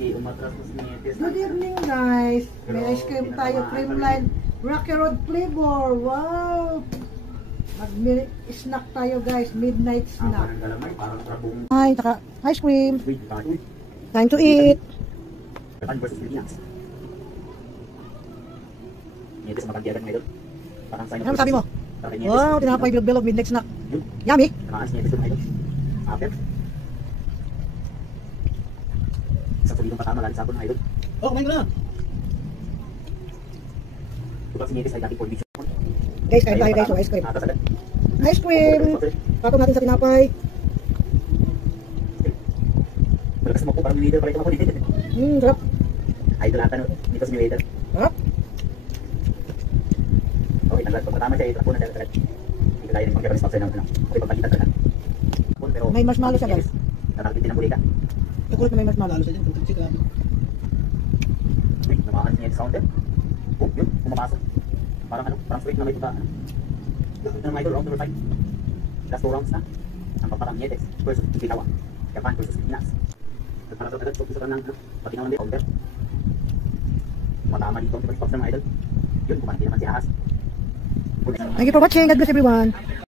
Good evening guys. May ice cream tayo, creamline, Rocky Road flavor. Wow! Mag-snack tayo guys, midnight snack. Hi, taka ice cream. Time to eat. Ano sabi mo? Wow, tinapay bilog-bilog, midnight snack. Yummy. Oh, kumain ko na. Guys, kain tayo guys, so ice cream. Ice cream. Patong natin sa tinapay. Sarap. Sarap. May marshmallow siya guys. Chocolate na may marshmallow. Lalo sa dyan, kung chika namin. Namakan niya yung sound eh. Oh, yun, pumapasok. Parang straight na may tuta. Ito na mga idol, round number 5. Last 2 rounds na. Ang paparang Nietes versus Bitawa. Japan versus Pilipinas. Nagparasok agad, so gusto ka ng patingaw lang din, counter. Matama dito ang first box ng mga idol. Yun, kumanati naman si Ahas. Thank you for watching. God bless everyone.